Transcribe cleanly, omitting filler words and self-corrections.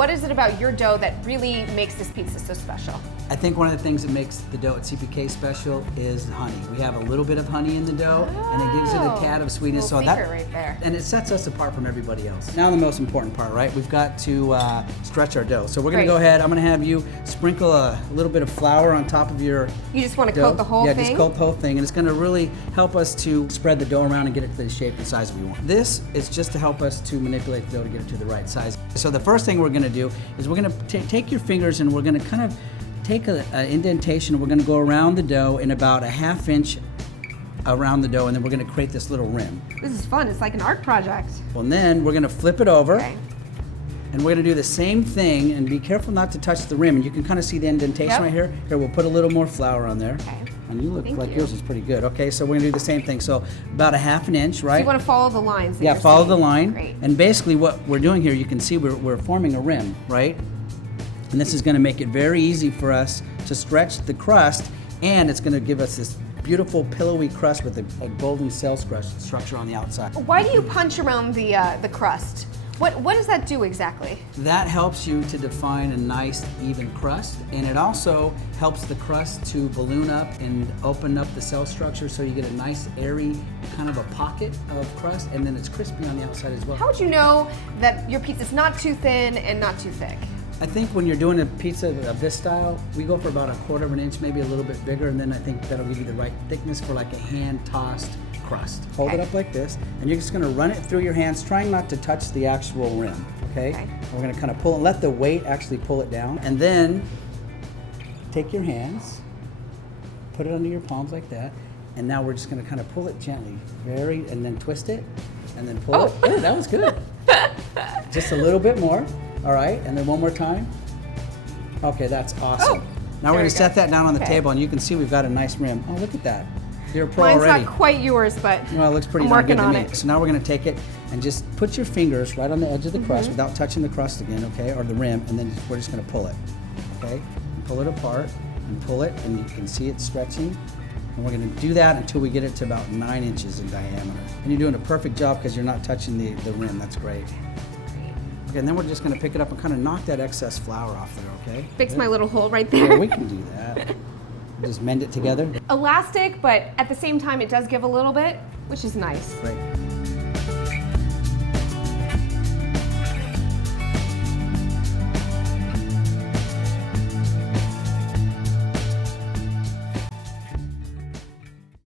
what is it about your dough that really makes this pizza so special? I think one of the things that makes the dough at CPK special is the honey. We have a little bit of honey in the dough, and it gives it a tad of sweetness. So that right there. And it sets us apart from everybody else. Now the most important part, right? We've got to stretch our dough. So we're gonna go ahead. I'm gonna have you sprinkle a little bit of flour on top of your You just want to dough. coat the whole thing? Yeah, just coat the whole thing, and it's gonna really help us to spread the dough around and get it to the shape and size we want. This is just to help us to manipulate the dough to get it to the right size. So the first thing we're gonna do is we're gonna take your fingers and we're gonna kind of take an indentation. We're gonna go around the dough in about a 1/2 inch around the dough, and then we're gonna create this little rim. This is fun. It's like an art project. Well, and then we're gonna flip it over. Okay. And we're gonna do the same thing, and be careful not to touch the rim. And you can kind of see the indentation right here. Here, we'll put a little more flour on there. Okay. And you look like yours is pretty good. Okay, so we're gonna do the same thing. So about a 1/2 inch, right? So you wanna follow the lines that Yeah, you're follow seeing. the line. Great. And basically what we're doing here, you can see we're forming a rim, right? And this is gonna make it very easy for us to stretch the crust, and it's gonna give us this beautiful pillowy crust with a golden cell structure on the outside. Why do you punch around the crust? What does that do exactly? That helps you to define a nice even crust, and it also helps the crust to balloon up and open up the cell structure, so you get a nice airy kind of a pocket of crust, and then it's crispy on the outside as well. How would you know that your pizza's not too thin and not too thick? I think when you're doing a pizza of this style, we go for about a 1/4 inch, maybe a little bit bigger, and then I think that'll give you the right thickness for like a hand-tossed crust. Hold it up like this, and you're just gonna run it through your hands, trying not to touch the actual rim, okay? We're gonna kind of pull it, let the weight actually pull it down, and then take your hands, put it under your palms like that, and now we're just gonna kind of pull it gently, and then twist it, and then pull it. Ooh, that was good. Just a little bit more. All right, and then one more time. Okay, that's awesome. Now we're gonna set that down on the table, and you can see we've got a nice rim. Oh, look at that. You're a pro already. Mine's not quite yours, but well, it looks pretty darn good to me. So now we're gonna take it and just put your fingers right on the edge of the crust without touching the crust again, okay, or the rim, and then we're just gonna pull it, okay? And pull it apart and pull it, and you can see it stretching. And we're gonna do that until we get it to about 9 inches in diameter. And you're doing a perfect job because you're not touching the rim. That's great. Okay, and then we're just gonna pick it up and kind of knock that excess flour off there, okay? Fix my little hole right there. Yeah, we can do that. Just mend it together. Elastic, but at the same time it does give a little bit, which is nice. Right.